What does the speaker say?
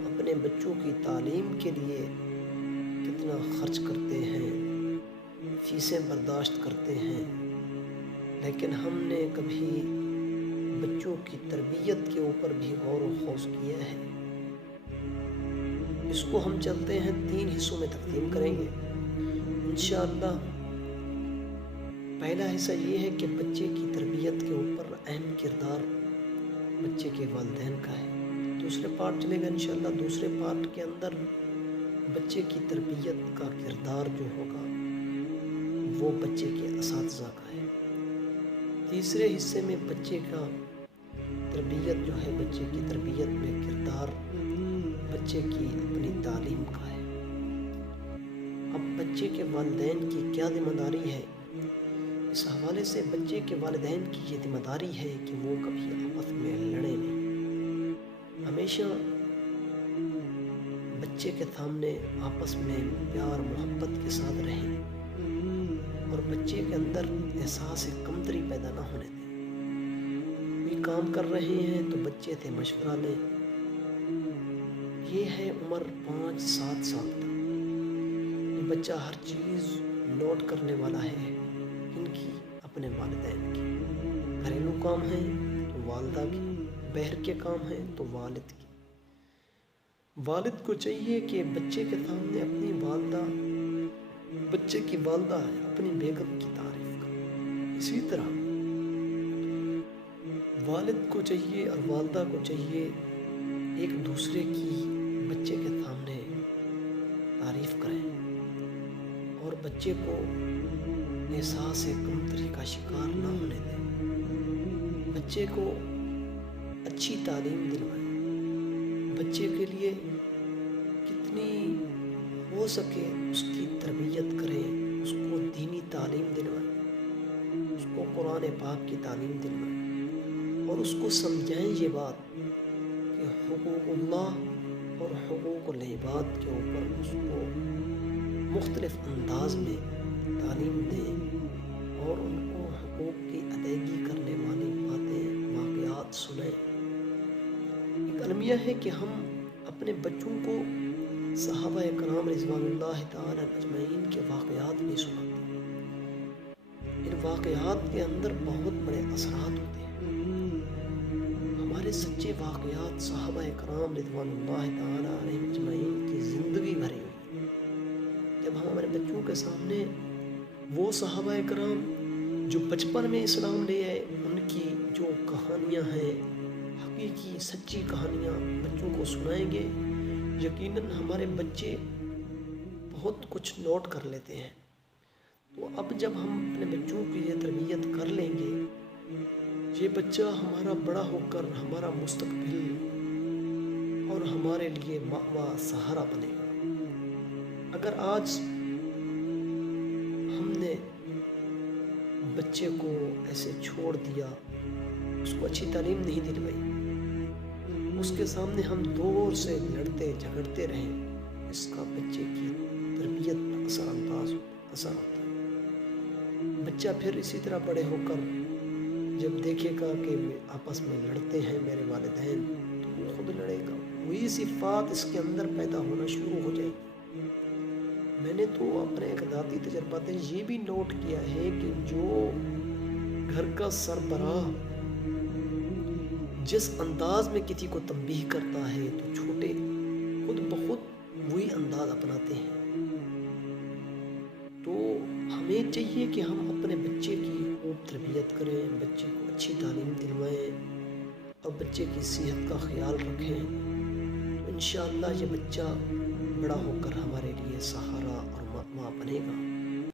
اپنے بچوں کی تعلیم کے لیے کتنا خرچ کرتے ہیں، فیسیں برداشت کرتے ہیں، لیکن ہم نے کبھی بچوں کی تربیت کے اوپر بھی غور و خوض کیا ہے؟ اس کو ہم چلتے ہیں 3 حصوں میں تقسیم کریں گے انشاءاللہ۔ پہلا حصہ یہ ہے کہ بچے کی تربیت کے اوپر اہم کردار بچے کے والدین کا ہے۔ دوسرے پارٹ چلے گا انشاءاللہ، دوسرے پارٹ کے اندر بچے کی تربیت کا کردار جو ہوگا وہ بچے کے اساتذہ کا ہے۔ تیسرے حصے میں بچے کا تربیت جو ہے، بچے کی تربیت میں کردار بچے کی اپنی تعلیم کا ہے۔ اب بچے کے والدین کی کیا ذمہ داری ہے؟ اس حوالے سے بچے کے والدین کی یہ ذمہ داری ہے کہ وہ کبھی آپس میں لڑے نہیں، ہمیشہ بچے کے سامنے آپس میں پیار محبت کے ساتھ رہیں اور بچے کے اندر احساس کمتری پیدا نہ ہونے دیں۔ کوئی کام کر رہے ہیں تو بچے سے مشورہ لیں۔ یہ ہے عمر 5-7 سال تک، یہ بچہ ہر چیز نوٹ کرنے والا ہے، ان کی اپنے والدین کی، گھریلو کام ہیں تو والدہ کی، بہر کے کام ہیں تو والد کی۔ والد کو چاہیے کہ بچے کے سامنے اپنی والدہ، بچے کی والدہ ہے اپنی بیگم کی تعریف کرے۔ اسی طرح والد کو چاہیے اور والدہ کو چاہیے ایک دوسرے کی بچے کے سامنے تعریف کریں اور بچے کو احساس کمتری کا شکار نہ ہونے دیں۔ بچے کو اچھی تعلیم دلوائیں، بچے کے لیے کتنی ہو سکے اس کی تربیت کریں، اس کو دینی تعلیم دلوائیں، اس کو قرآن پاک کی تعلیم دلوائیں اور اس کو سمجھائیں یہ بات کہ حقوق اللہ اور حقوق العباد کے اوپر اس کو مختلف انداز میں تعلیم دیں اور ان کو حقوق کی ادائیگی کرنے والی باتیں، واقعات سنائیں۔ ایک المیہ ہے کہ ہم اپنے بچوں کو صحابہ کرام رضوان اللہ تعالی اجمعین کے واقعات بھی سناتے ہیں۔ ان واقعات کے اندر بہت بڑے اثرات ہوتے ہیں۔ ہمارے سچے واقعات صحابہ کرام رضوان اللہ تعالی علیہ اجمعین کی زندگی بھری ہوئی۔ جب ہم ہمارے بچوں کے سامنے وہ صحابہ کرام جو بچپن میں اسلام لے آئے، ان کی جو کہانیاں ہیں، حقیقی سچی کہانیاں بچوں کو سنائیں گے، یقیناً ہمارے بچے بہت کچھ نوٹ کر لیتے ہیں۔ تو اب جب ہم اپنے بچوں کی یہ تربیت کر لیں گے، یہ بچہ ہمارا بڑا ہو کر ہمارا مستقبل اور ہمارے لیے مأویٰ سہارا بنے گا۔ اگر آج ہم نے بچے کو ایسے چھوڑ دیا، اس کو اچھی تعلیم نہیں دلوائی، اس کے سامنے ہم دور سے لڑتے جھگڑتے رہیں، اس کا بچے کی تربیت پر اثر ہوتا ہے۔ بچہ پھر اسی طرح بڑے ہو کر جب دیکھے گا کہ آپس میں لڑتے ہیں میرے والدین، تو وہ خود لڑے گا، وہی صفات اس کے اندر پیدا ہونا شروع ہو جائے گی۔ میں نے تو اپنے ایک ذاتی تجربات یہ بھی نوٹ کیا ہے کہ جو گھر کا سربراہ جس انداز میں کسی کو تنبیہ کرتا ہے تو چھوٹے خود بخود وہی انداز اپناتے ہیں۔ تو ہمیں چاہیے کہ ہم اپنے بچے کی خوب تربیت کریں، بچے کو اچھی تعلیم دلوائیں اور بچے کی صحت کا خیال رکھیں۔ انشاءاللہ یہ بچہ بڑا ہو کر ہمارے لیے سہارا اور مأویٰ بنے گا۔